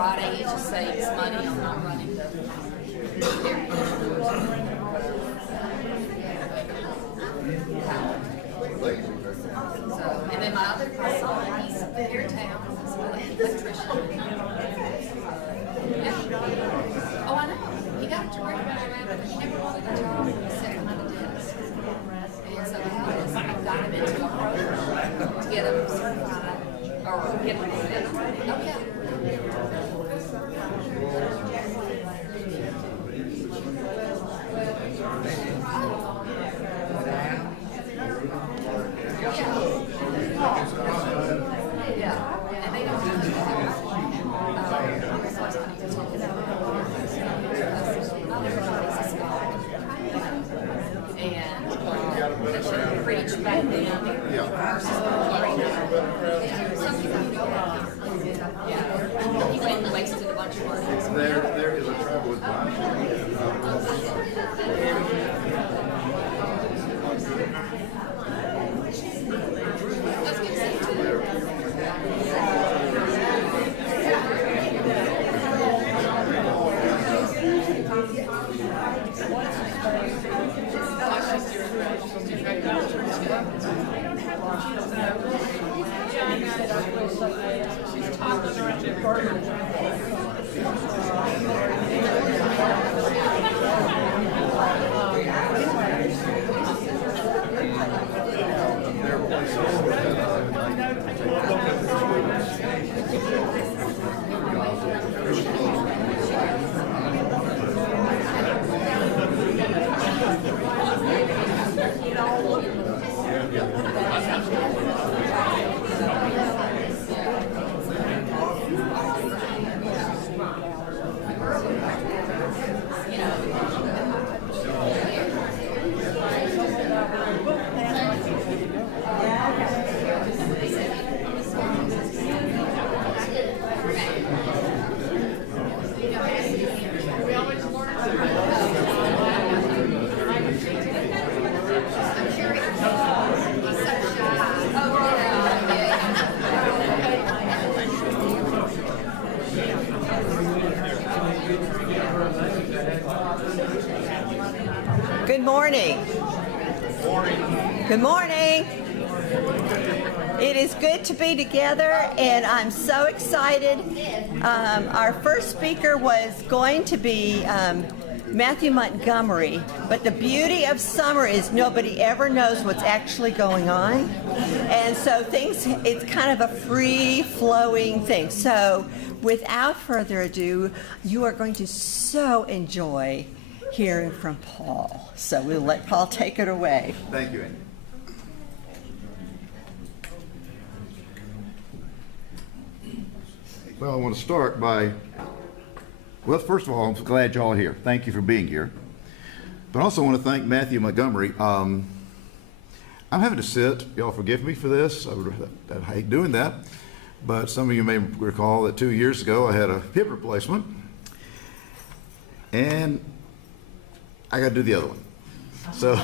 Friday, he just saves money on not running the So, and then my other son, he's here in town, he's an electrician. Yeah. Oh, I know. He got a degree, but he never wanted a job. He sat behind a desk. And so I got him into a program to get him certified, or get him, oh yeah. Yeah, and they don't do that. And they should preach back then versus some people go back here. Yeah, he went and wasted a bunch of money. There is a trouble with Let's get some too. She's talking around your burger. Good morning. Good morning. It is good to be together, and I'm so excited. Our first speaker was going to be Matthew Montgomery, but the beauty of summer is nobody ever knows what's actually going on, and so it's kind of a free-flowing thing. So without further ado, you are going to so enjoy hearing from Paul. So we'll let Paul take it away. Thank you, Andy. Well, I want to start by, well, first of all, I'm glad y'all are here. Thank you for being here. But I also want to thank Matthew Montgomery. I'm having to sit. Y'all forgive me for this. I hate doing that. But some of you may recall that 2 years ago I had a hip replacement. And I got to do the other one. So,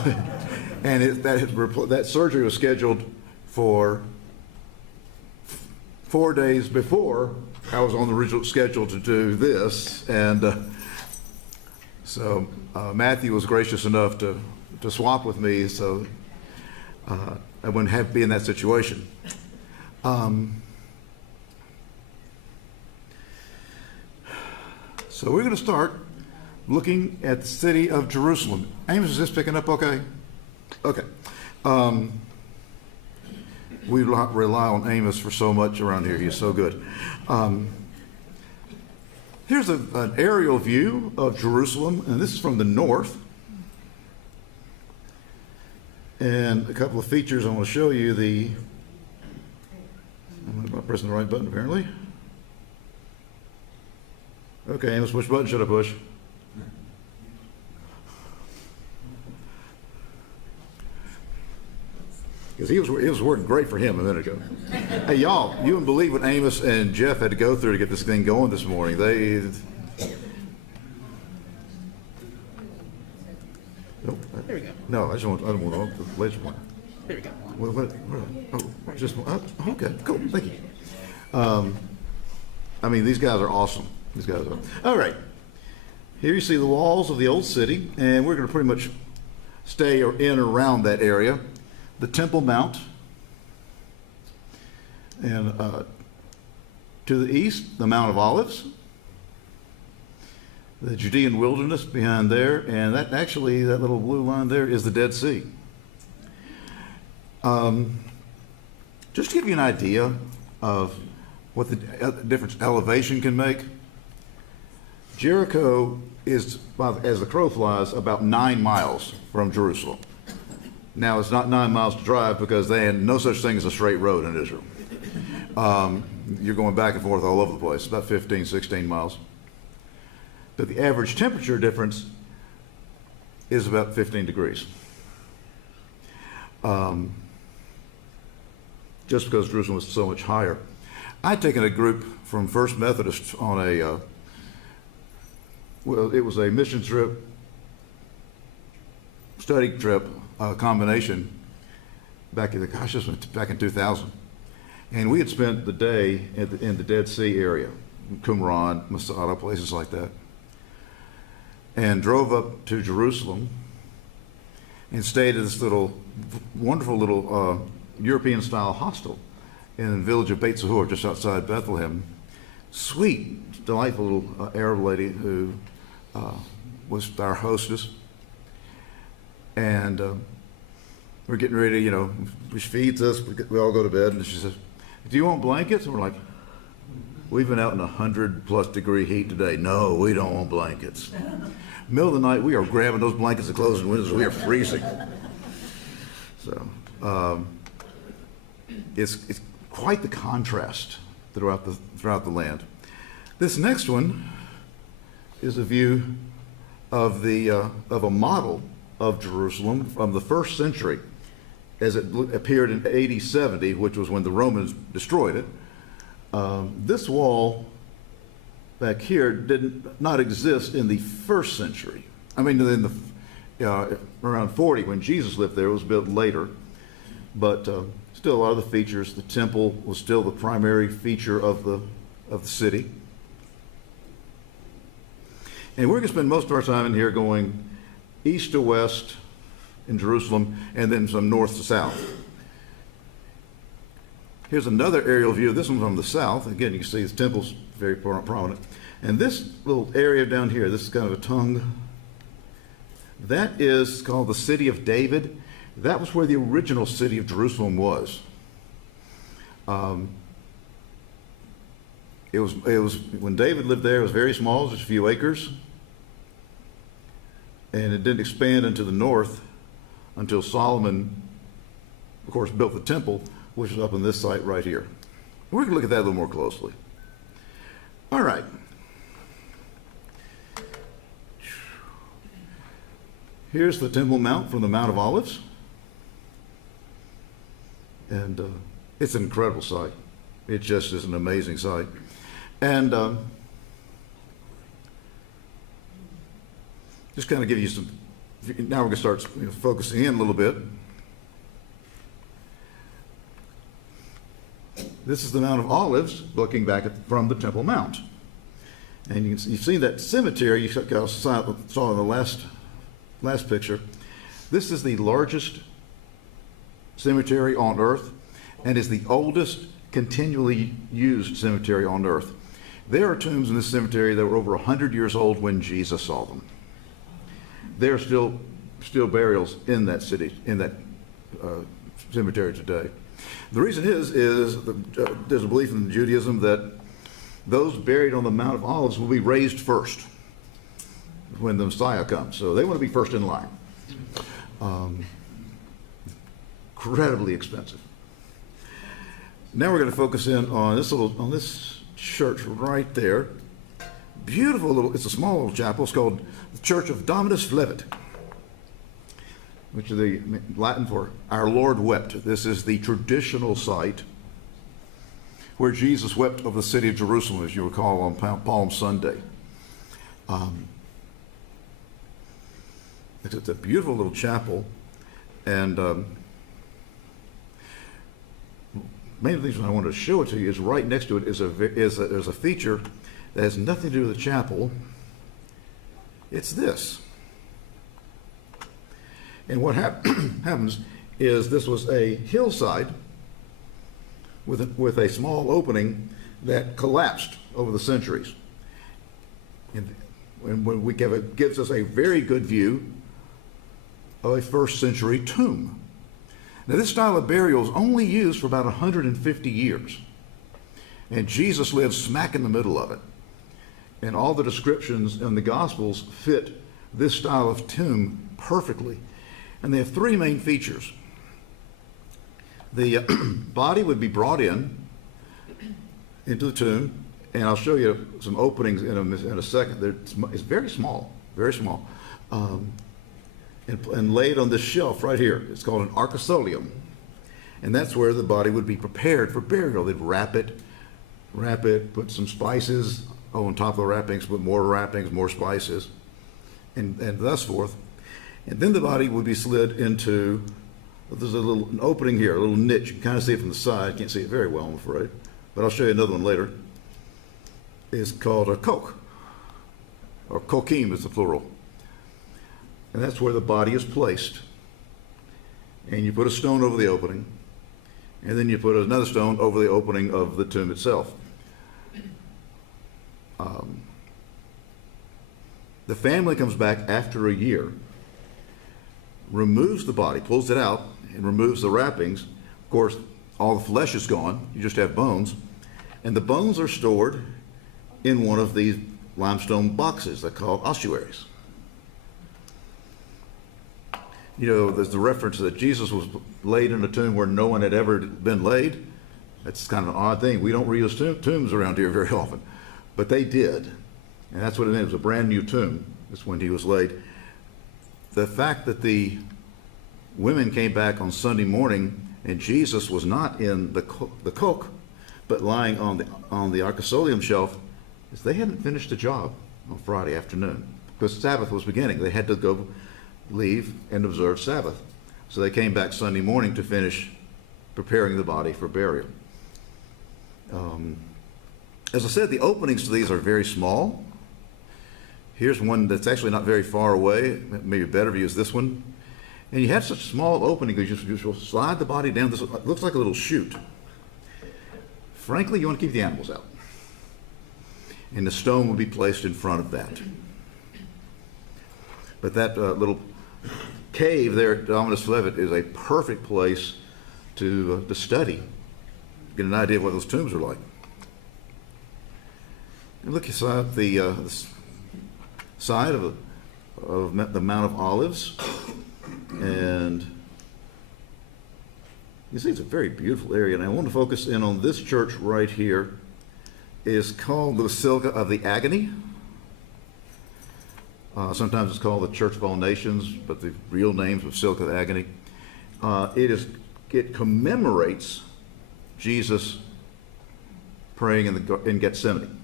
and that surgery was scheduled for 4 days before I was on the original schedule to do this. And so Matthew was gracious enough to swap with me, so I wouldn't have to be in that situation. So we're going to start looking at the city of Jerusalem. Amos, is this picking up okay? Okay. We rely on Amos for so much around here. He's so good. Here's an aerial view of Jerusalem, and this is from the north. And a couple of features I want to show you. I'm not pressing the right button, apparently. Okay, Amos, which button should I push? Because it was working great for him a minute ago. Hey, y'all, you wouldn't believe what Amos and Jeff had to go through to get this thing going this morning. Nope. There we go. No, I don't want the laser point. There we go. Okay, cool, thank you. I mean, these guys are awesome. These guys are. All right. Here you see the walls of the old city, and we're going to pretty much stay in or around that area. The Temple Mount, and to the east, the Mount of Olives, the Judean wilderness behind there, and that actually, that little blue line there is the Dead Sea. Just to give you an idea of what the different elevation can make, Jericho is, as the crow flies, about 9 miles from Jerusalem. Now, it's not 9 miles to drive because they had no such thing as a straight road in Israel. You're going back and forth all over the place, about 15, 16 miles. But the average temperature difference is about 15 degrees. Just because Jerusalem was so much higher. I'd taken a group from First Methodist on a, well, it was a mission trip, study trip, combination back in back in 2000. And we had spent the day in the Dead Sea area, Qumran, Masada, places like that, and drove up to Jerusalem and stayed at this little, wonderful little European-style hostel in the village of Beit Zahor, just outside Bethlehem. Sweet, delightful little Arab lady who was our hostess. And we're getting ready, you know, she feeds us, we all go to bed, and she says, "Do you want blankets?" And we're like, "We've been out in 100+ degree heat today. No, we don't want blankets." Middle of the night, we are grabbing those blankets and closing windows. We are freezing. So it's quite the contrast throughout the land. This next one is a view of a model of Jerusalem from the 1st century, as it appeared in AD 70, which was when the Romans destroyed it. This wall back here did not exist in the 1st century. I mean, in the around 40, when Jesus lived there, it was built later. But still, a lot of the features, the temple was still the primary feature of the city. And we're going to spend most of our time in here going east to west in Jerusalem, and then some north to south. Here's another aerial view. This one from the south. Again, you can see the temple's very prominent. And this little area down here, this is kind of a tongue. That is called the City of David. That was where the original city of Jerusalem was. It was when David lived there, it was very small, just a few acres. And it didn't expand into the north until Solomon, of course, built the temple, which is up on this site right here. We're going to look at that a little more closely. All right. Here's the Temple Mount from the Mount of Olives. And it's an incredible sight. It just is an amazing sight. And just kind of give you some, now we're going to start focusing in a little bit. This is the Mount of Olives looking back from the Temple Mount. And you've seen that cemetery you saw in the last picture. This is the largest cemetery on earth and is the oldest continually used cemetery on earth. There are tombs in this cemetery that were over 100 years old when Jesus saw them. There are still burials in that city, in that cemetery today. The reason is there's a belief in Judaism that those buried on the Mount of Olives will be raised first when the Messiah comes. So they want to be first in line. Incredibly expensive. Now we're going to focus in on this church right there. Beautiful little, it's a small little chapel. It's called the Church of Dominus Flevit, which is the Latin for Our Lord Wept. This is the traditional site where Jesus wept over the city of Jerusalem, as you recall, on Palm Sunday. It's a beautiful little chapel, and main reason I wanted to show it to you is right next to it is there's a feature that has nothing to do with the chapel. It's this. And what happens is this was a hillside with a small opening that collapsed over the centuries. And when we give it gives us a very good view of a first century tomb. Now, this style of burial is only used for about 150 years. And Jesus lived smack in the middle of it. And all the descriptions in the Gospels fit this style of tomb perfectly. And they have three main features. The body would be brought into the tomb, and I'll show you some openings in a second. It's very small, very small. And laid on this shelf right here. It's called an arcosolium. And that's where the body would be prepared for burial. They'd wrap it, put some spices on top of the wrappings, put more wrappings, more spices, and thus forth. And then the body would be slid into, there's an opening here, a little niche. You can kind of see it from the side. Can't see it very well, I'm afraid. But I'll show you another one later. It's called a coke, or kokim is the plural. And that's where the body is placed. And you put a stone over the opening, and then you put another stone over the opening of the tomb itself. The family comes back after a year, removes the body, pulls it out, and removes the wrappings. Of course, all the flesh is gone. You just have bones. And the bones are stored in one of these limestone boxes they're called ossuaries. You know, there's the reference that Jesus was laid in a tomb where no one had ever been laid. That's kind of an odd thing. We don't reuse tombs around here very often. But they did. And that's what it meant. It was a brand new tomb. That's when he was laid. The fact that the women came back on Sunday morning and Jesus was not in the coke, but lying on the arcosolium shelf, is they hadn't finished the job on Friday afternoon. Because Sabbath was beginning. They had to go leave and observe Sabbath. So they came back Sunday morning to finish preparing the body for burial. As I said, the openings to these are very small. Here's one that's actually not very far away. Maybe a better view is this one. And you have such a small opening because you slide the body down. This looks like a little chute. Frankly, you want to keep the animals out. And the stone will be placed in front of that. But that little cave there at Dominus Flevit is a perfect place to study, get an idea of what those tombs are like. And look inside the side of the Mount of Olives, and you see it's a very beautiful area. And I want to focus in on this church right here. It's called the Basilica of the Agony. Sometimes it's called the Church of All Nations, but the real name is Basilica of the Agony. It commemorates Jesus praying in Gethsemane.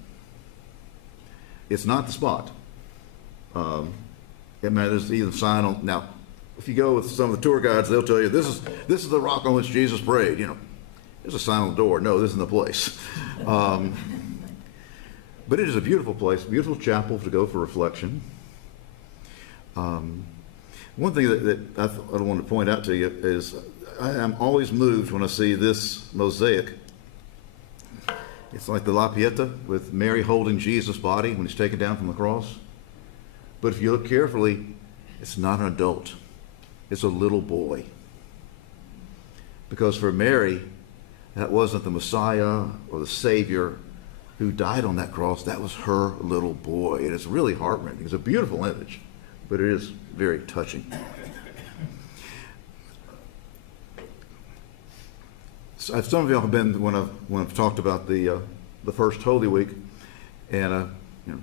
It's not the spot. There's either sign on. Now, if you go with some of the tour guides, they'll tell you this is the rock on which Jesus prayed. You know, there's a sign on the door. No, this isn't the place. But it is a beautiful place, beautiful chapel to go for reflection. One thing that I want to point out to you is I am always moved when I see this mosaic. It's like the La Pieta with Mary holding Jesus' body when he's taken down from the cross. But if you look carefully, it's not an adult. It's a little boy. Because for Mary, that wasn't the Messiah or the Savior who died on that cross. That was her little boy. And it's really heart-rending. It's a beautiful image, but it is very touching. So some of y'all have been when I've talked about the first Holy Week, and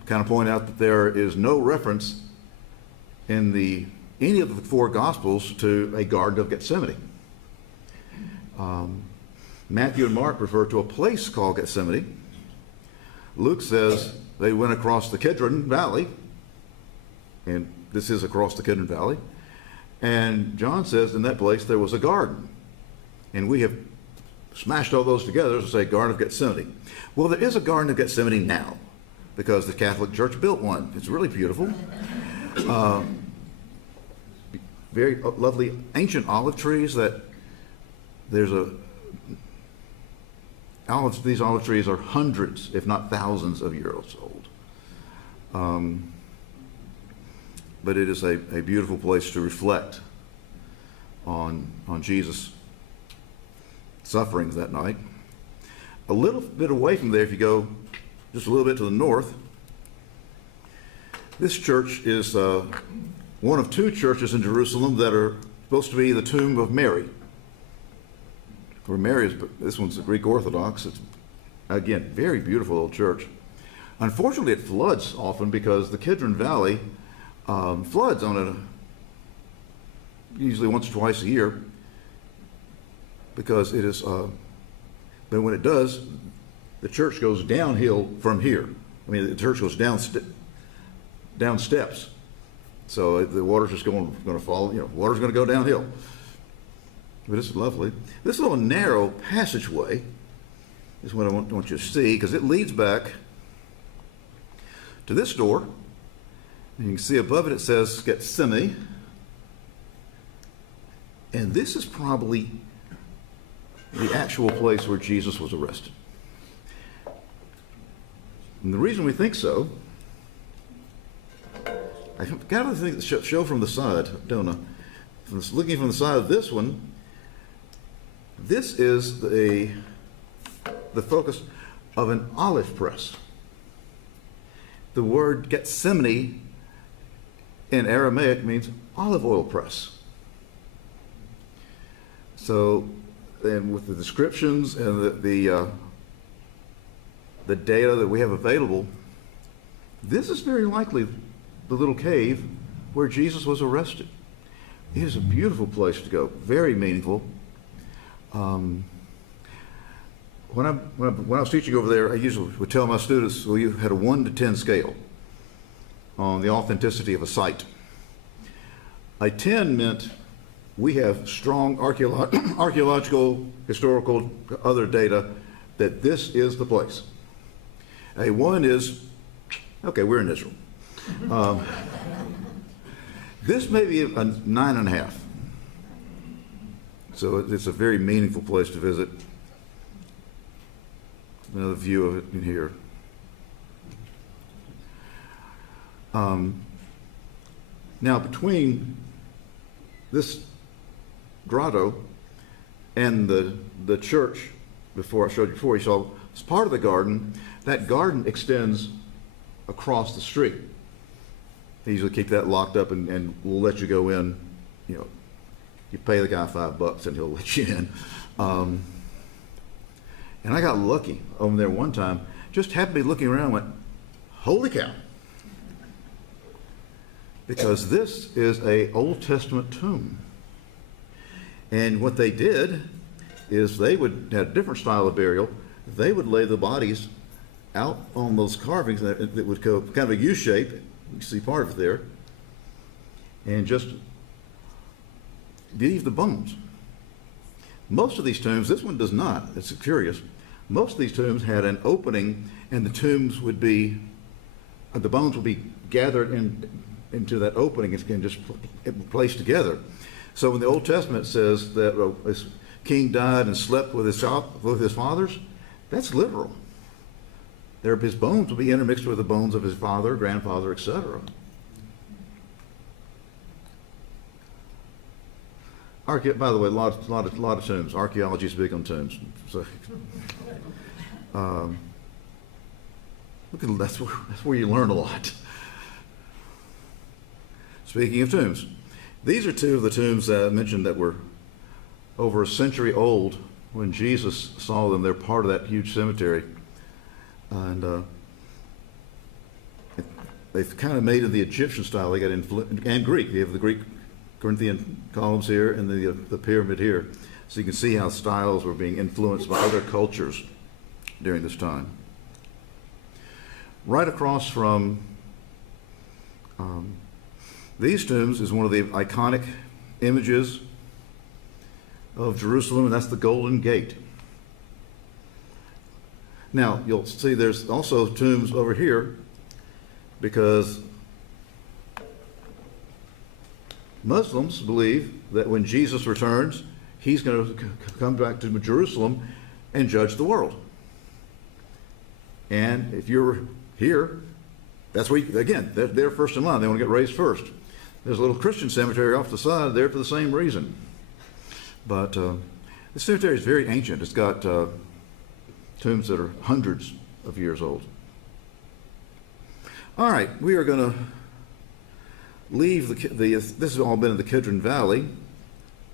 kind of point out that there is no reference in any of the four Gospels to a Garden of Gethsemane. Matthew and Mark refer to a place called Gethsemane. Luke says they went across the Kidron Valley, and this is across the Kidron Valley. And John says in that place there was a garden. And we have smashed all those together to say Garden of Gethsemane. Well, there is a Garden of Gethsemane now because the Catholic Church built one. It's really beautiful. Very lovely ancient olive trees that there's these olive trees are hundreds, if not thousands of years old. But it is a beautiful place to reflect on Jesus' sufferings that night. A little bit away from there, if you go just a little bit to the north, this church is one of two churches in Jerusalem that are supposed to be the tomb of Mary. Where Mary is, this one's the Greek Orthodox. It's, again, very beautiful old church. Unfortunately, it floods often because the Kidron Valley floods on it usually once or twice a year because it is, but when it does, the church goes downhill from here. I mean, the church goes down steps. So the water's just going to fall, water's going to go downhill. But it's lovely. This little narrow passageway is what I want you to see because it leads back to this door. And you can see above it, it says Gethsemane. And this is probably the actual place where Jesus was arrested. And the reason we think so, I got other things that show from the side, don't I? Looking from the side of this one, this is the focus of an olive press. The word Gethsemane in Aramaic means olive oil press. So, and with the descriptions and the data that we have available, this is very likely the little cave where Jesus was arrested. It is a beautiful place to go, very meaningful. When I was teaching over there, I usually would tell my students, well, you had a 1 to 10 scale on the authenticity of a site. A 10 meant we have strong archaeological, historical, other data that this is the place. A 1 is, okay, we're in Israel. This may be a 9.5. So it's a very meaningful place to visit. Another view of it in here. Now between this grotto and the church, before I showed you before, you saw it's part of the garden. That garden extends across the street. They usually keep that locked up and we'll let you go in. You pay the guy $5 and he'll let you in. And I got lucky over there one time. Just happened to be looking around and went, holy cow. Because this is an Old Testament tomb. And what they did is they would have a different style of burial. They would lay the bodies out on those carvings that would go kind of a U shape. You see part of it there. And just leave the bones. Most of these tombs, this one does not, it's curious. Most of these tombs had an opening and the tombs would be, the bones would be gathered into that opening and just placed together. So when the Old Testament says that this king died and slept with his fathers, that's literal. His bones will be intermixed with the bones of his father, grandfather, etc. By the way, a lot of tombs. Archaeology is big on tombs. So, that's where you learn a lot. Speaking of tombs, these are two of the tombs that I mentioned that were over a century old when Jesus saw them. They're part of that huge cemetery. And they've kind of made it the Egyptian style. They got and Greek. They have the Greek Corinthian columns here and the pyramid here. So you can see how styles were being influenced by other cultures during this time. Right across from these tombs is one of the iconic images of Jerusalem, and that's the Golden Gate. Now, you'll see there's also tombs over here because Muslims believe that when Jesus returns, he's going to come back to Jerusalem and judge the world. And if you're here, that's where, again, they're first in line. They want to get raised first. There's a little Christian cemetery off the side there for the same reason. But the cemetery is very ancient. It's got tombs that are hundreds of years old. All right, we are going to leave this has all been in the Kidron Valley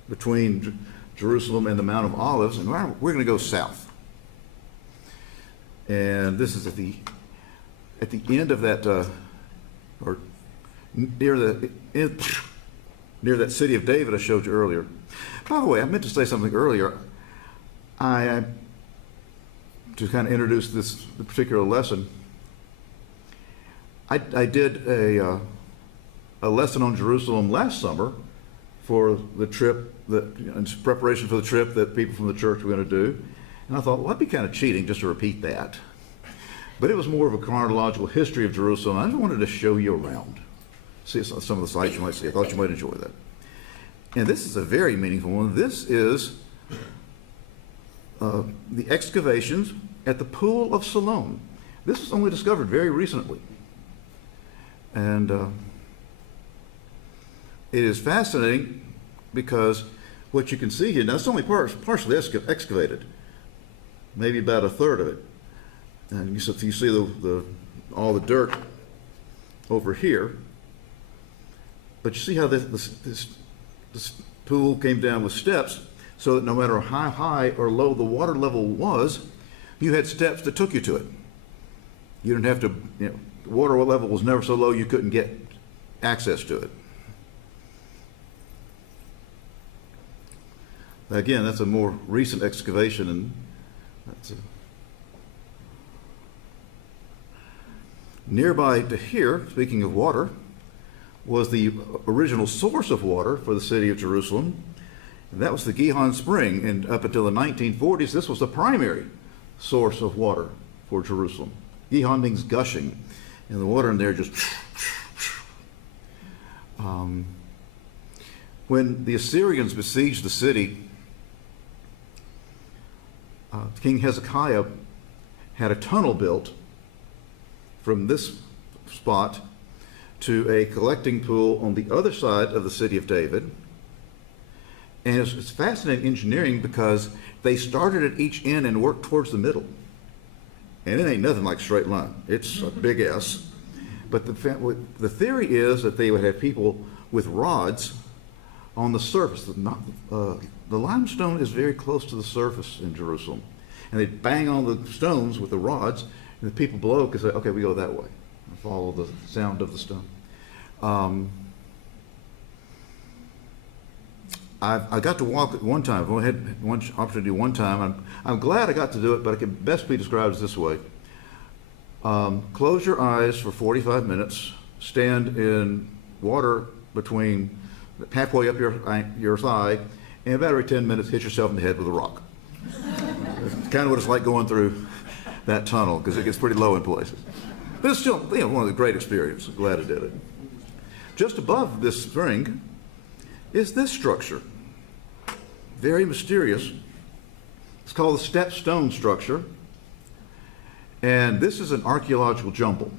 between Jerusalem and the Mount of Olives, and we're going to go south. And this is at the end of that, or near that city of David I showed you earlier. By the way, I meant to say something earlier. To kind of introduce the particular lesson, I did a lesson on Jerusalem last summer for the trip in preparation for the trip that people from the church were going to do, and I thought, well, that'd be kind of cheating just to repeat that. But it was more of a chronological history of Jerusalem. I just wanted to show you around, see some of the sites you might see. I thought you might enjoy that. And this is a very meaningful one. This is the excavations at the Pool of Siloam. This was only discovered very recently. And it is fascinating because what you can see here, now it's only partially excavated, maybe about a third of it. And you see all the dirt over here. But you see how this pool came down with steps, so that no matter how high or low the water level was, you had steps that took you to it. You didn't have to, the water level was never so low you couldn't get access to it. Again, that's a more recent excavation, and that's nearby to here, speaking of water, was the original source of water for the city of Jerusalem, and that was the Gihon Spring. And up until the 1940s, this was the primary source of water for Jerusalem. Gihon means gushing, and the water in there just... When the Assyrians besieged the city, King Hezekiah had a tunnel built from this spot to a collecting pool on the other side of the city of David. And it's fascinating engineering because they started at each end and worked towards the middle. And it ain't nothing like straight line. It's a big S. But the theory is that they would have people with rods on the surface. The limestone is very close to the surface in Jerusalem. And they'd bang on the stones with the rods, and the people below could say, okay, we go that way, and follow the sound of the stone. I got to walk it one time. I've only had one opportunity one time. I'm glad I got to do it, but it can best be described as this way. Close your eyes for 45 minutes, stand in water between halfway up your thigh, and about every 10 minutes hit yourself in the head with a rock. It's kind of what it's like going through that tunnel, because it gets pretty low in places. But it's still one of the great experiences. I'm glad I did it. Just above this spring is this structure. Very mysterious. It's called the Step Stone structure. And this is an archaeological jumble.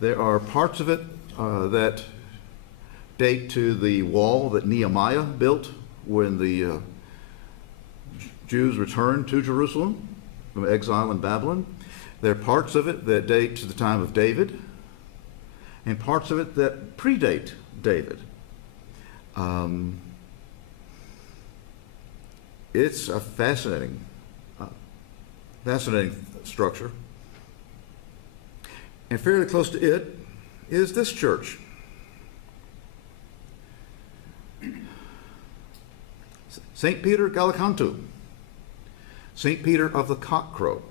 There are parts of it that date to the wall that Nehemiah built when the Jews returned to Jerusalem from exile in Babylon. There are parts of it that date to the time of David, and parts of it that predate David. It's a fascinating structure. And fairly close to it is this church. St. Peter Gallicantu, St. Peter of the Cockcrow.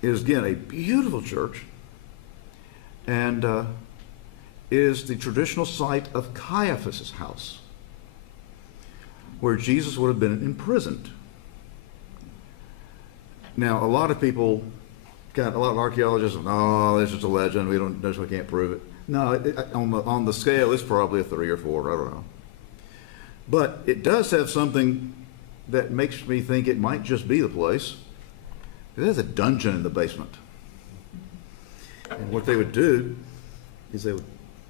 It is, again, a beautiful church, and is the traditional site of Caiaphas' house, where Jesus would have been imprisoned. Now, a lot of people, a lot of archaeologists, oh, this is a legend. We can't prove it. No, on the scale, it's probably a 3 or 4. I don't know. But it does have something that makes me think it might just be the place. It has a dungeon in the basement. And what they would do is they would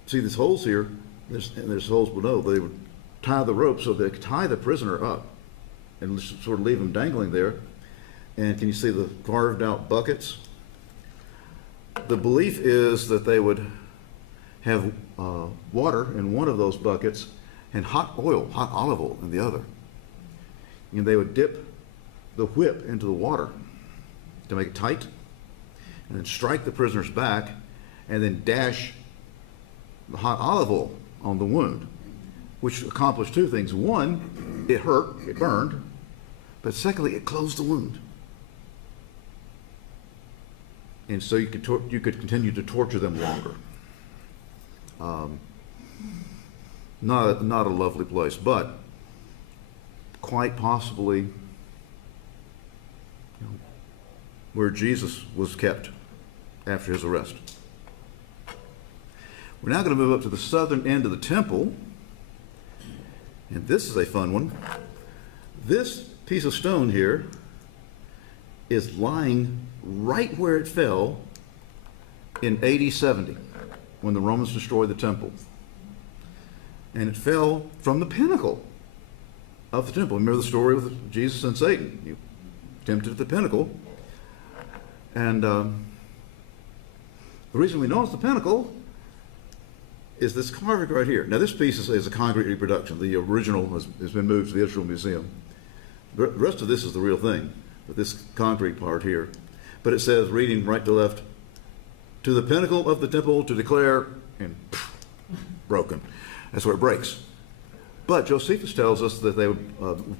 see these holes here, and there's holes below. They would tie the rope so they could tie the prisoner up and sort of leave him dangling there. And can you see the carved out buckets? The belief is that they would have water in one of those buckets and hot olive oil in the other. And they would dip the whip into the water to make it tight, and then strike the prisoner's back, and then dash the hot olive oil on the wound, which accomplished 2 things. One, it hurt, it burned, but secondly, it closed the wound. And so you could continue to torture them longer. Not a lovely place, but quite possibly where Jesus was kept after his arrest. We're now going to move up to the southern end of the temple, and this is a fun one. This piece of stone here is lying right where it fell in AD 70 when the Romans destroyed the temple. And it fell from the pinnacle of the temple. Remember the story with Jesus and Satan? He tempted at the pinnacle. And the reason we know it's the pinnacle is this carving right here. Now this piece is a concrete reproduction. The original has been moved to the Israel Museum. The rest of this is the real thing, with this concrete part here. But it says, reading right to left, to the pinnacle of the temple to declare, and broken. That's where it breaks. But Josephus tells us that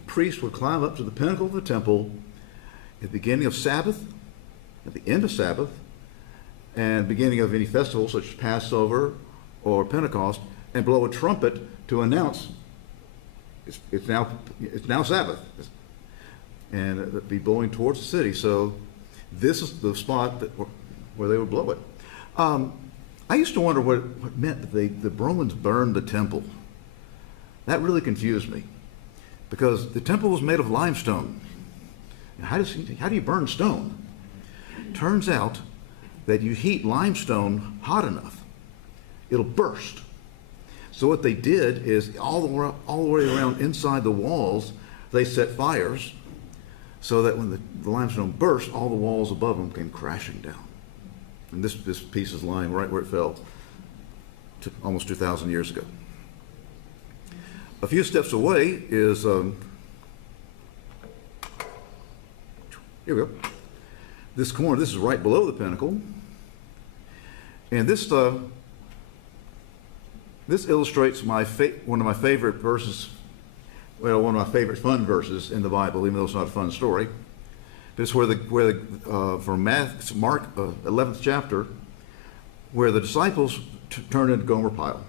priests would climb up to the pinnacle of the temple at the beginning of Sabbath, at the end of Sabbath, and beginning of any festival such as Passover or Pentecost, and blow a trumpet to announce it's now Sabbath, and it would be blowing towards the city. So this is the spot where they would blow it. I used to wonder what it meant that the Romans burned the temple. That really confused me, because the temple was made of limestone. How do you burn stone? Turns out that you heat limestone hot enough, it'll burst. So what they did is all the way around inside the walls, they set fires so that when the limestone burst, all the walls above them came crashing down. And this piece is lying right where it fell almost 2,000 years ago. A few steps away is, here we go. This corner, this is right below the pinnacle. And this illustrates one of my favorite verses, well, one of my favorite fun verses in the Bible, even though it's not a fun story. But it's from Mark 11th chapter, where the disciples turn into Gomer Pyle.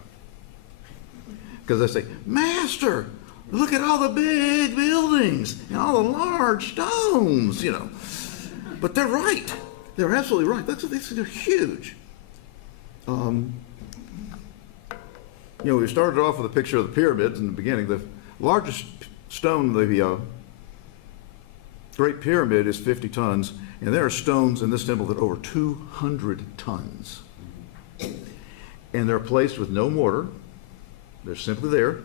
Because they say, Master, look at all the big buildings and all the large stones, But they're right. They're absolutely right. They're huge. We started off with a picture of the pyramids in the beginning. The largest stone, the Great Pyramid, is 50 tons, and there are stones in this temple that are over 200 tons. And they're placed with no mortar. They're simply there.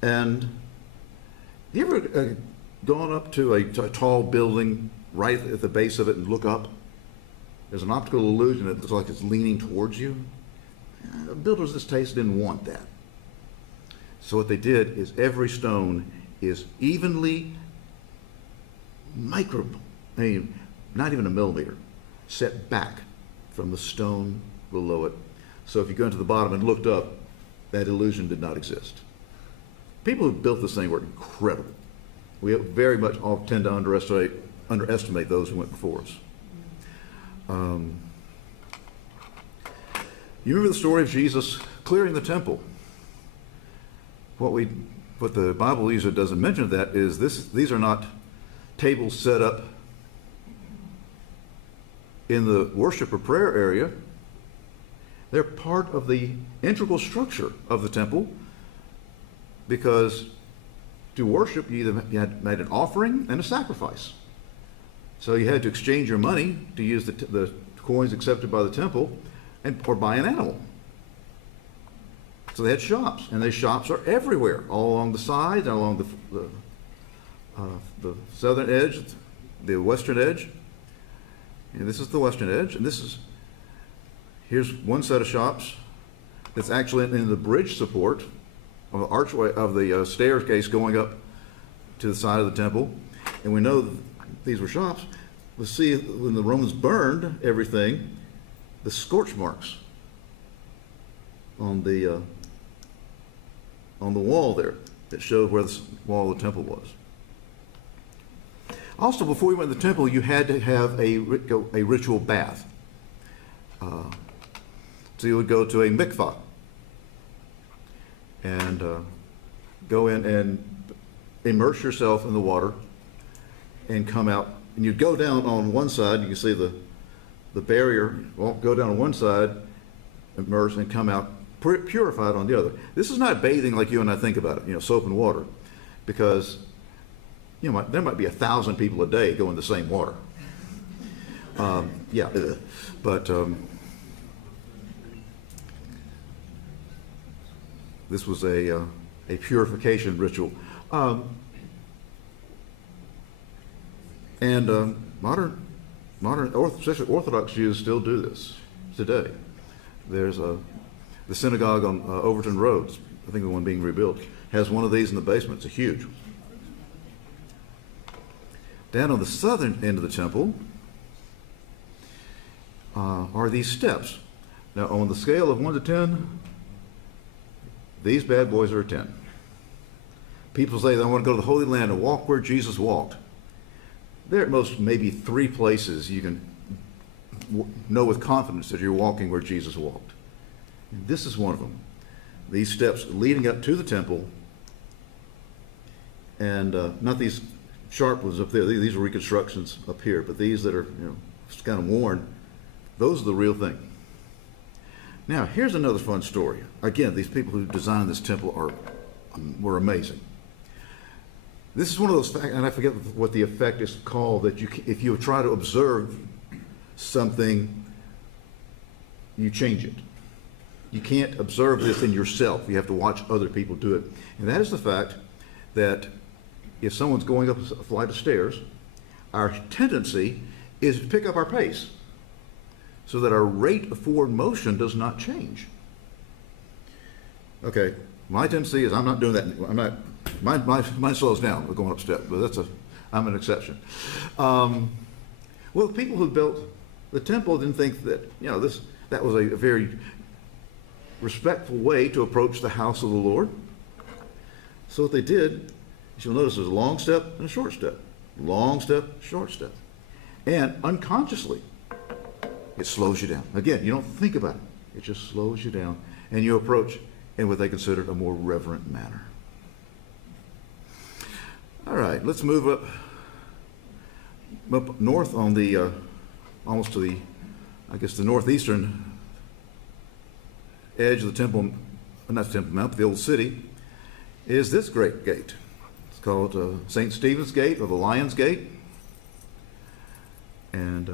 And have you ever gone up to a tall building right at the base of it and look up? There's an optical illusion that looks like it's leaning towards you. Builders of this taste didn't want that. So what they did is every stone is evenly not even a millimeter, set back from the stone below it. So if you go into the bottom and looked up, that illusion did not exist. People who built this thing were incredible. We very much all tend to underestimate those who went before us. You remember the story of Jesus clearing the temple? What the Bible usually doesn't mention of that is these are not tables set up in the worship or prayer area. They're part of the integral structure of the temple, because to worship you had made an offering and a sacrifice. So you had to exchange your money to use the coins accepted by the temple, or buy an animal. So they had shops, and these shops are everywhere, all along the sides, and along the southern edge, the western edge. And this is the western edge, and here's one set of shops that's actually in the bridge support of the archway of the staircase going up to the side of the temple. And we know that these were shops. We'll see when the Romans burned everything, the scorch marks on the wall there that showed where the wall of the temple was. Also, before you went to the temple, you had to have a ritual bath. So you would go to a mikvah and go in and immerse yourself in the water and come out. And you'd go down on one side, you can see the barrier, go down on one side, immerse, and come out purified on the other. This is not bathing like you and I think about it, soap and water, because there might be 1,000 people a day go in the same water. This was a purification ritual. Modern especially Orthodox Jews still do this today. There's the synagogue on Overton Road, I think the one being rebuilt, has one of these in the basement. It's huge. Down on the southern end of the temple are these steps. Now, on the scale of 1 to 10, these bad boys are a 10. People say they want to go to the Holy Land and walk where Jesus walked. There are at most maybe 3 places you can know with confidence that you're walking where Jesus walked. And this is one of them. These steps leading up to the temple, and not these sharp ones up there. These are reconstructions up here, but these that are kind of worn, those are the real thing. Now, here's another fun story. Again, these people who designed this temple were amazing. This is one of those facts, and I forget what the effect is called, that if you try to observe something, you change it. You can't observe this in yourself. You have to watch other people do it. And that is the fact that if someone's going up a flight of stairs, our tendency is to pick up our pace so that our rate of forward motion does not change. Okay, my tendency is I'm not doing that. Mine slows down with going up steps, but I'm an exception. Well, the people who built the temple didn't think that that was a very respectful way to approach the house of the Lord. So what they did, you'll notice there's a long step and a short step. Long step, short step. And unconsciously, it slows you down. Again, you don't think about it. It just slows you down. And you approach in what they considered a more reverent manner. All right, let's move up north on the, almost to the, the northeastern edge of the temple, not the Temple Mount, but the old city, is this great gate. It's called St. Stephen's Gate, or the Lion's Gate. And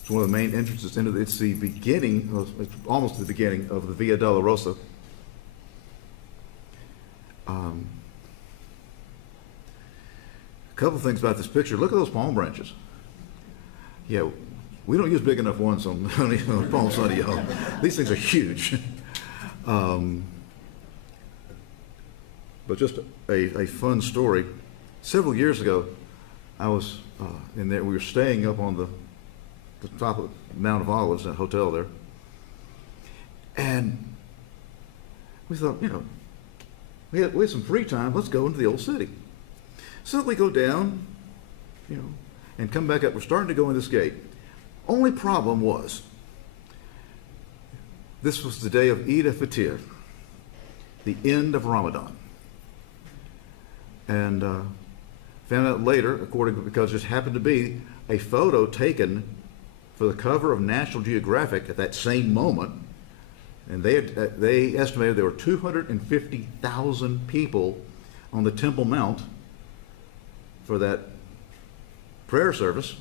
it's one of the main entrances into it's the beginning, it's almost the beginning of the Via Dolorosa. A couple of things about this picture. Look at those palm branches. Yeah, we don't use big enough ones on Palm Sunday, y'all. These things are huge. But just a fun story. Several years ago, I was in there. We were staying up on the top of Mount of Olives, that hotel there, and we thought, we had some free time. Let's go into the old city. So we go down, and come back up. We're starting to go in this gate. Only problem was, this was the day of Eid al-Fitr, the end of Ramadan. And Found out later, because it happened to be a photo taken for the cover of National Geographic at that same moment, and they estimated there were 250,000 people on the Temple Mount for that prayer service,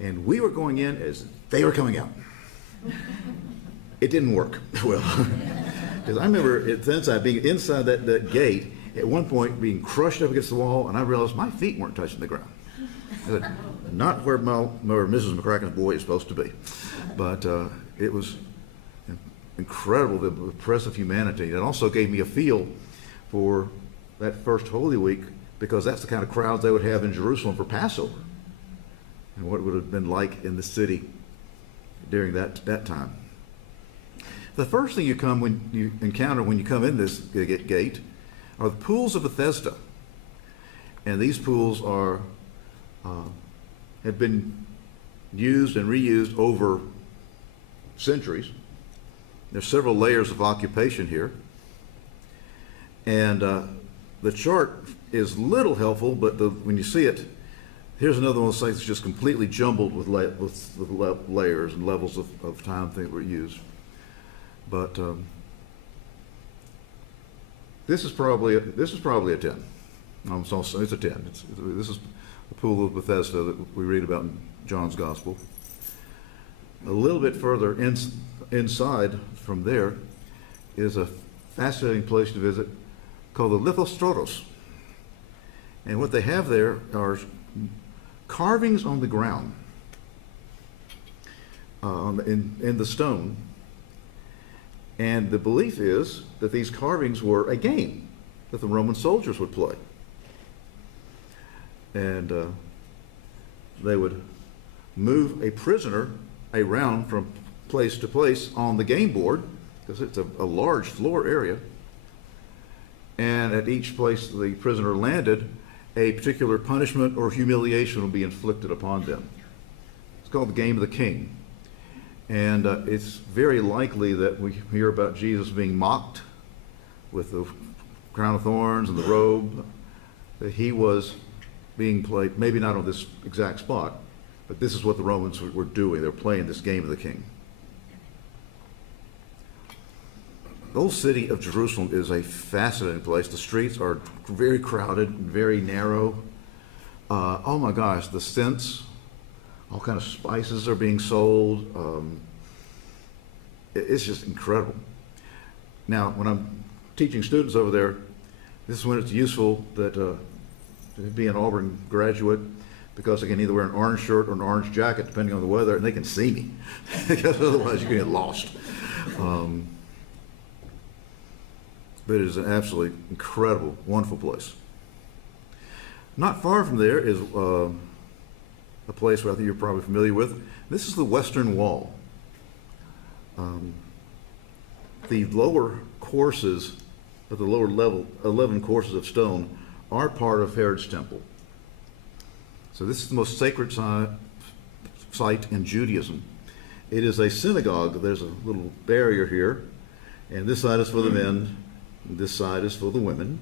and we were going in as they were coming out. It didn't work well, because I remember being inside that gate, at one point being crushed up against the wall, and I realized my feet weren't touching the ground. I said, not where Mrs. McCracken's boy is supposed to be. But it was incredible, the press of humanity. It also gave me a feel for that first Holy Week, because that's the kind of crowds they would have in Jerusalem for Passover, and what it would have been like in the city during that time. The first thing you encounter when you come in this gate are the pools of Bethesda. And these pools have been used and reused over centuries. There's several layers of occupation here. And the chart is little helpful, but when you see it, here's another one of those sites that's just completely jumbled with layers and levels of time that were used. But this is probably a 10. It's a 10. This is the pool of Bethesda that we read about in John's Gospel. A little bit further inside from there is a fascinating place to visit called the Lithostrotos. And what they have there are carvings on the ground, in the stone. And the belief is that these carvings were a game that the Roman soldiers would play. And they would move a prisoner around from place to place on the game board, because it's a large floor area. And at each place the prisoner landed, a particular punishment or humiliation would be inflicted upon them. It's called the Game of the King. And it's very likely that we hear about Jesus being mocked with the crown of thorns and the robe, that he was being played, maybe not on this exact spot, but this is what the Romans were doing. They're playing this Game of the King. The old city of Jerusalem is a fascinating place. The streets are very crowded, very narrow. Oh my gosh, the scents, all kind of spices are being sold. It's just incredible. Now, when I'm teaching students over there, this is when it's useful that to be an Auburn graduate, because they can either wear an orange shirt or an orange jacket, depending on the weather, and they can see me, because otherwise you can get lost. But it is an absolutely incredible, wonderful place. Not far from there is a place where I think you're probably familiar with. This is the Western Wall. The lower courses of the lower level, 11 courses of stone, are part of Herod's temple. So this is the most sacred site in Judaism. It is a synagogue. There's a little barrier here, and this side is for the men, and this side is for the women.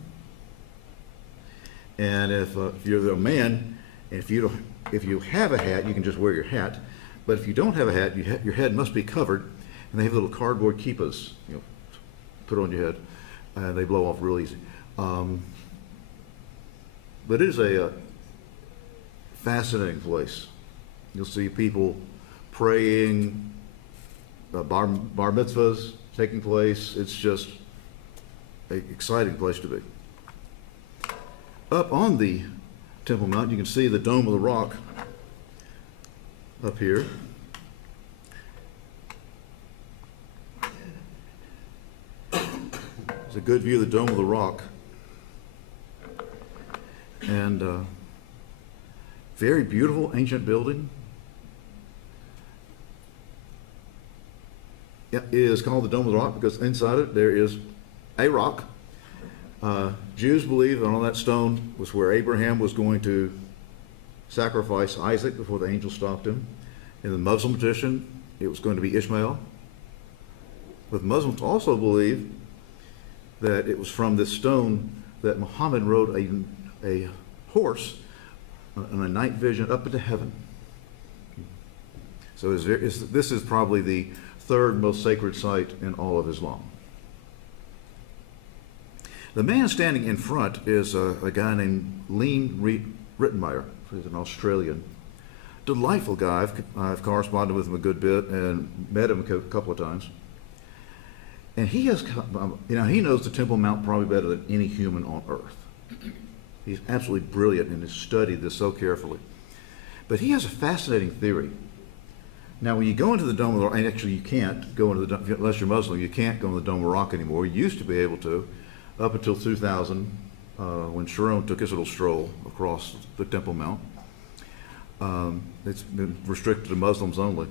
And if you're a man, if you have a hat, you can just wear your hat. But if you don't have a hat, your head must be covered. And they have little cardboard kippas, put on your head, and they blow off real easy. But it is a fascinating place. You'll see people praying, bar mitzvahs taking place. It's just an exciting place to be. Up on the Temple Mount, you can see the Dome of the Rock up here. It's a good view of the Dome of the Rock. And very beautiful ancient building. Yeah, it is called the Dome of the Rock because inside it there is a rock. Jews believe that on that stone was where Abraham was going to sacrifice Isaac before the angel stopped him. In the Muslim tradition, it was going to be Ishmael. But Muslims also believe that it was from this stone that Muhammad wrote a horse on a night vision up into heaven. So this is probably the third most sacred site in all of Islam. The man standing in front is a guy named Lean Rittenmeyer. He's an Australian. Delightful guy. I've corresponded with him a good bit and met him a couple of times. And he has, he knows the Temple Mount probably better than any human on earth. He's absolutely brilliant and has studied this so carefully. But he has a fascinating theory. Now, when you go into the Dome of the Rock, and actually you can't go into the Dome, unless you're Muslim, you can't go into the Dome of the Rock anymore. You used to be able to, up until 2000, when Sharon took his little stroll across the Temple Mount. It's been restricted to Muslims only.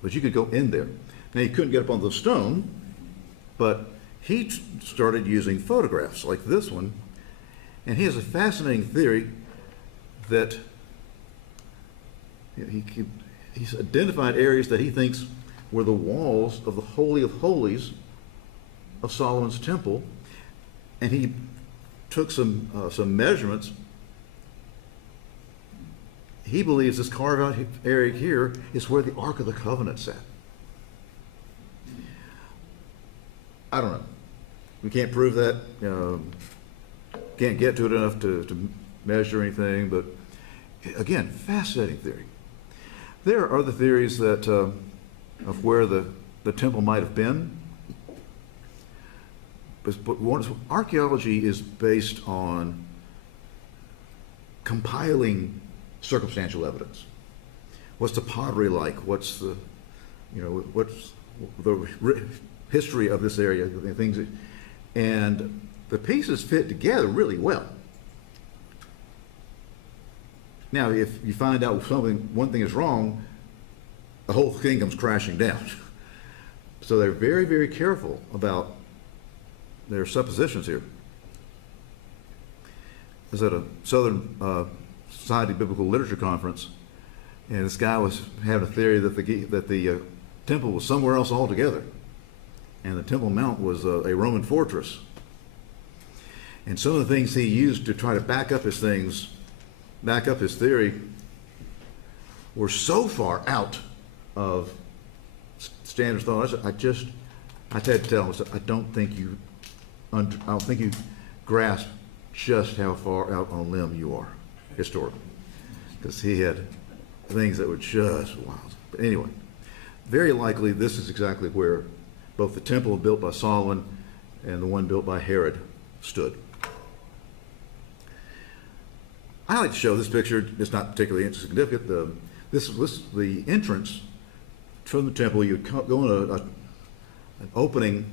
But you could go in there. Now, you couldn't get up on the stone, but he started using photographs like this one, and he has a fascinating theory that he's identified areas that he thinks were the walls of the Holy of Holies of Solomon's temple, and he took some measurements. He believes this carved out area here is where the Ark of the Covenant sat. I don't know. We can't prove that. Can't get to it enough to measure anything, but again, fascinating theory. There are other theories that of where the temple might have been. But archaeology is based on compiling circumstantial evidence. What's the pottery like? What's the history of this area? Things, and the pieces fit together really well. Now, if you find out one thing is wrong, the whole thing comes crashing down. So they're very, very careful about their suppositions here. I was at a Southern Society of Biblical Literature conference, and this guy was having a theory that the temple was somewhere else altogether, and the Temple Mount was a Roman fortress. And some of the things he used to try to back up his theory, were so far out of standard thought. I had to tell him, I don't think you grasp just how far out on a limb you are historically, because he had things that were just wild. But anyway, very likely this is exactly where both the temple built by Solomon and the one built by Herod stood. I like to show this picture. It's not particularly significant. This was the entrance from the temple. You'd go in an opening,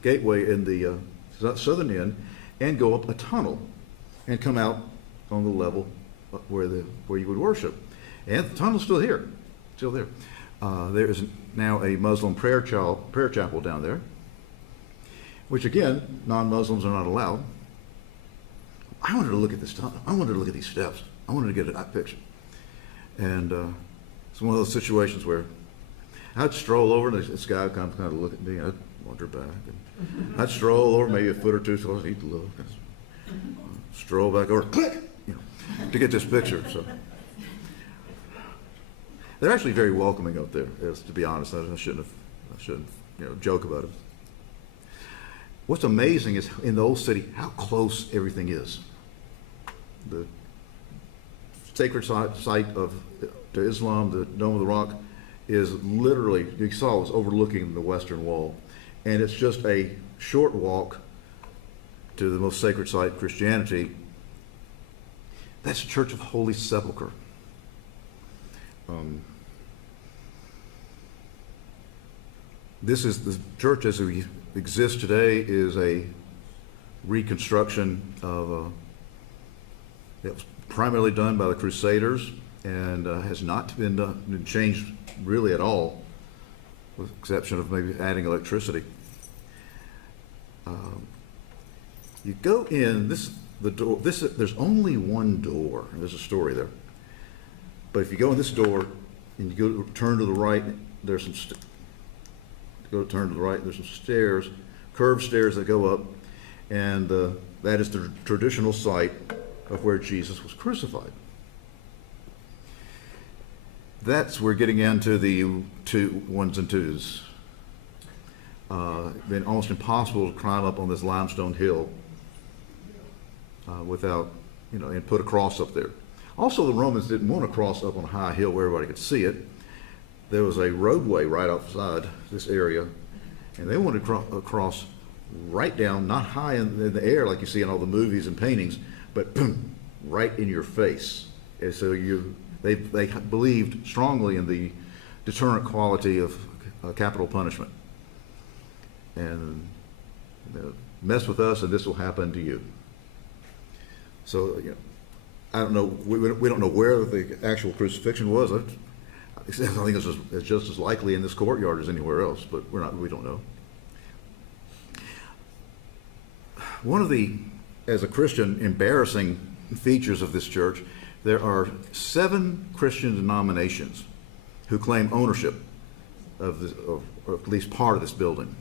gateway in the southern end, and go up a tunnel and come out on the level where you would worship. And the tunnel's still here, still there. There is now a Muslim prayer chapel down there, which again, non-Muslims are not allowed. I wanted to look at this tunnel. I wanted to look at these steps. I wanted to get that picture. And it's one of those situations where I'd stroll over, and this guy would kind of look at me. I'd wander back. And I'd stroll over maybe a foot or two, so I'd look. Stroll back over, click, to get this picture. So they're actually very welcoming up there. To be honest, I shouldn't joke about it. What's amazing is in the old city how close everything is. The sacred site to Islam, the Dome of the Rock, is literally, you saw, it was overlooking the Western Wall, and it's just a short walk to the most sacred site of Christianity. That's the Church of Holy Sepulchre. This is the church as we exist today is a reconstruction of it was primarily done by the Crusaders and has not been changed really at all, with the exception of maybe adding electricity. You go in the door. There's only one door. There's a story there, but if you go in this door and you turn to the right, there's some. Turn to the right. There's some stairs, curved stairs that go up, and that is the traditional site of where Jesus was crucified. That's we're getting into the ones and twos. Been almost impossible to climb up on this limestone hill without, and put a cross up there. Also, the Romans didn't want to cross up on a high hill where everybody could see it. There was a roadway right outside this area, and they wanted to cross right down, not high in the air like you see in all the movies and paintings, but boom, right in your face. And so they believed strongly in the deterrent quality of capital punishment. And mess with us, and this will happen to you. So, I don't know. We don't know where the actual crucifixion was. I think it's just as likely in this courtyard as anywhere else, but we don't know. One of the, as a Christian, embarrassing features of this church, there are 7 Christian denominations who claim ownership of or at least part of this building.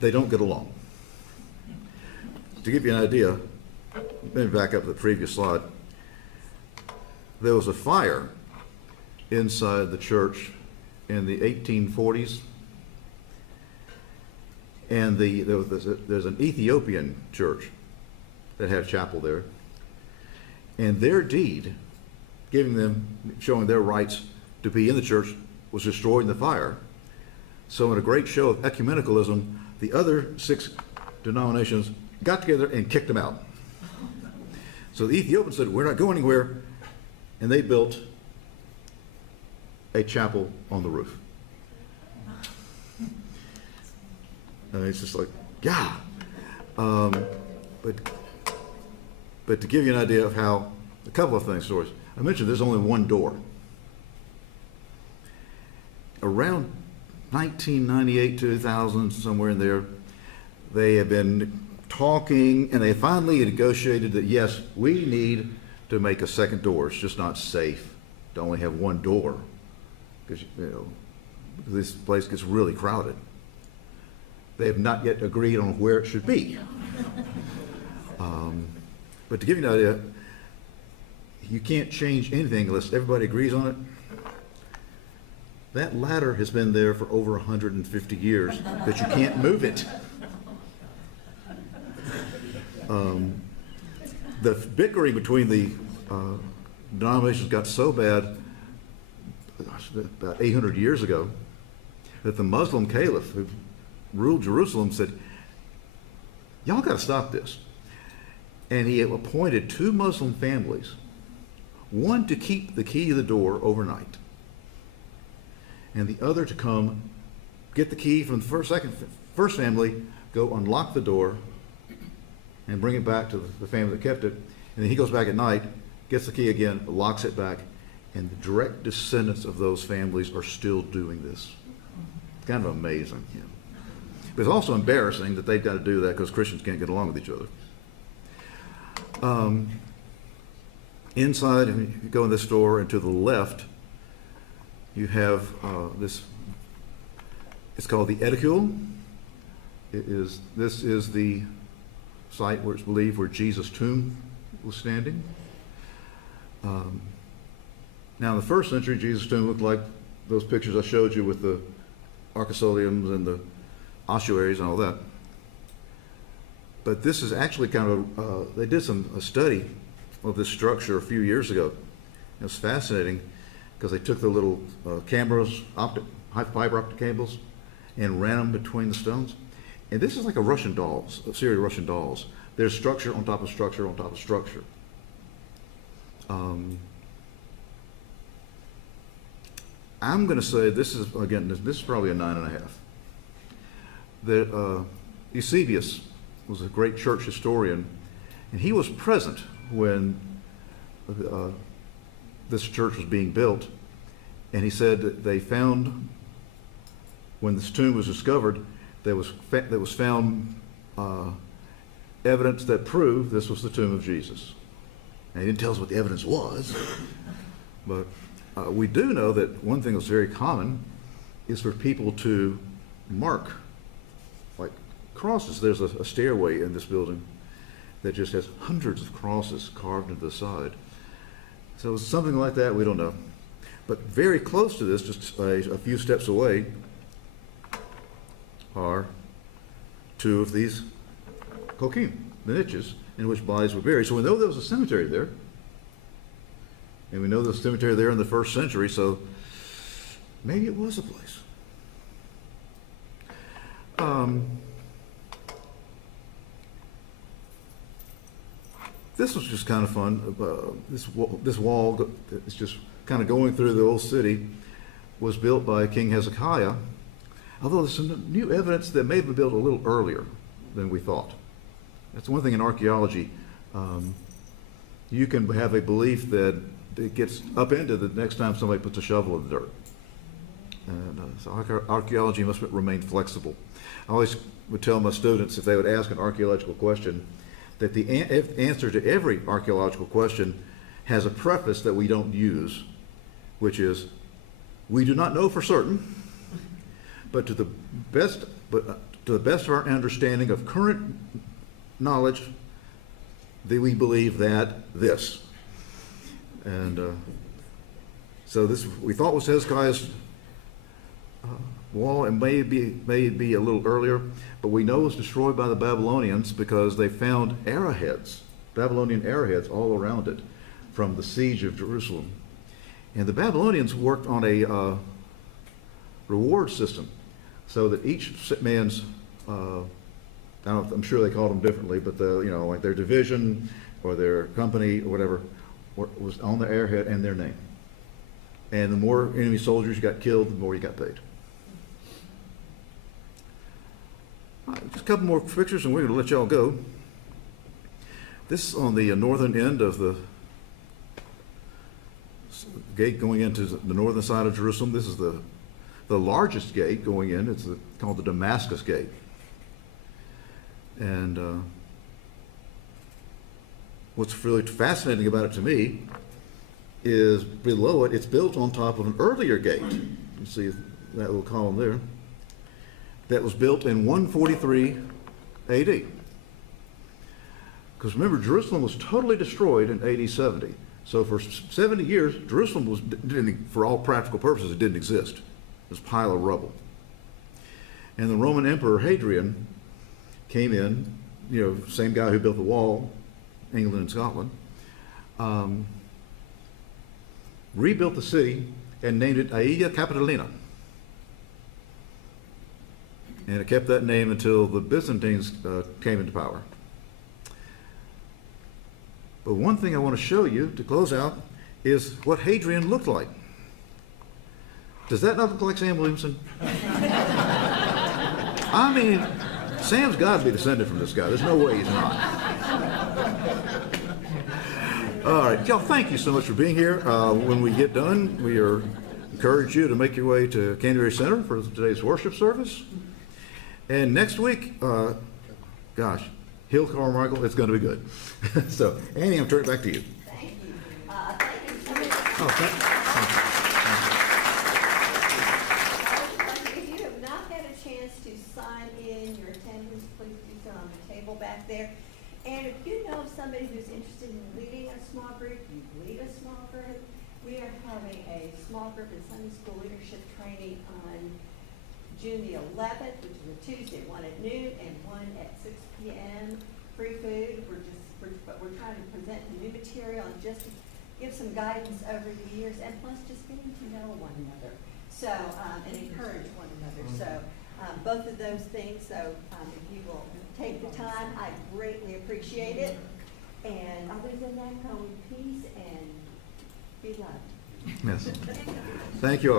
They don't get along. To give you an idea, maybe back up to the previous slide, there was a fire inside the church in the 1840s, and there's an Ethiopian church that had a chapel there, and their deed, showing their rights to be in the church, was destroyed in the fire. So in a great show of ecumenicalism, the other 6 denominations got together and kicked them out. So the Ethiopians said, we're not going anywhere, and they built a chapel on the roof. And it's just like, yeah. But to give you an idea of how, a couple of stories. I mentioned there's only one door. Around 1998, 2000, somewhere in there, they have been talking, and they finally negotiated that, yes, we need to make a second door. It's just not safe to only have one door, because this place gets really crowded. They have not yet agreed on where it should be. But to give you an idea, you can't change anything unless everybody agrees on it. That ladder has been there for over 150 years, but you can't move it. The bickering between the denominations got so bad about 800 years ago that the Muslim caliph who ruled Jerusalem said, y'all got to stop this. And he appointed 2 Muslim families, one to keep the key to the door overnight, and the other to come get the key from the first family, go unlock the door, and bring it back to the family that kept it. And then he goes back at night, gets the key again, locks it back, and the direct descendants of those families are still doing this. It's kind of amazing. Yeah. But it's also embarrassing that they've got to do that because Christians can't get along with each other. Inside, if you go in this door, and to the left, you have this. It's called the Edicule. This is the site where it's believed where Jesus' tomb was standing. Now, in the first century, Jesus' tomb looked like those pictures I showed you with the arcosoliums and the ossuaries and all that. But this is actually kind of, they did a study of this structure a few years ago. It was fascinating because they took the little cameras, fiber optic cables, and ran them between the stones. And this is like a series of Russian dolls. There's structure on top of structure on top of structure. I'm going to say this is probably a 9.5. Eusebius was a great church historian, and he was present when this church was being built, and he said that they found, when this tomb was discovered, there was found evidence that proved this was the tomb of Jesus. And he didn't tell us what the evidence was, but we do know that one thing that's very common is for people to mark, like crosses. There's a stairway in this building that just has hundreds of crosses carved into the side. So something like that, we don't know. But very close to this, just a few steps away, are two of these kokim, the niches in which bodies were buried. So we know there was a cemetery there. And we know there was a cemetery there in the 1st century, so maybe it was a place. This was just kind of fun. This wall is just kind of going through the old city, was built by King Hezekiah, although there's some new evidence that may have been built a little earlier than we thought. That's one thing in archaeology. You can have a belief that it gets upended the next time somebody puts a shovel in the dirt. And so archaeology must remain flexible. I always would tell my students, if they would ask an archaeological question, that the answer to every archaeological question has a preface that we don't use, which is, we do not know for certain, but to the best of our understanding of current knowledge, that we believe that this. And so this we thought was Hezekiah's wall, and may be a little earlier, but we know it was destroyed by the Babylonians because they found arrowheads, Babylonian arrowheads all around it from the siege of Jerusalem. And the Babylonians worked on a reward system so that each man's, I'm sure they called them differently, but like their division or their company or whatever was on the arrowhead and their name. And the more enemy soldiers you got killed, the more you got paid. All right, just a couple more pictures and we're going to let y'all go. This is on the northern end of the gate going into the northern side of Jerusalem. This is the largest gate going in. It's called the Damascus Gate. And what's really fascinating about it to me is below it, it's built on top of an earlier gate. You see that little column there. That was built in 143 AD. Because remember, Jerusalem was totally destroyed in AD 70. So for 70 years, Jerusalem for all practical purposes, it didn't exist. It was a pile of rubble. And the Roman Emperor Hadrian came in, same guy who built the wall, England and Scotland, rebuilt the city and named it Aelia Capitolina. And it kept that name until the Byzantines came into power. But one thing I want to show you to close out is what Hadrian looked like. Does that not look like Sam Williamson? I mean, Sam's got to be descended from this guy. There's no way he's not. All right, y'all, thank you so much for being here. When we get done, we encourage you to make your way to Canterbury Center for today's worship service. And next week, Hill Carmichael, it's going to be good. So, Annie, I'm turning it back to you. Thank you. Thank you so much. Oh, thank If you have not had a chance to sign in your attendance, please do so on the table back there. And if you know of somebody who's interested in leading a small group, you lead a small group. We are having a small group and Sunday school leadership training on June the 11th, which is a Tuesday, one at noon and one at 6 p.m. Free food. We're trying to present the new material and just to give some guidance over the years, and plus just getting to know one another. So and encourage one another. So both of those things. So if you will take the time, I greatly appreciate it. And other than that, go in peace and be loved. Yes. Thank you all.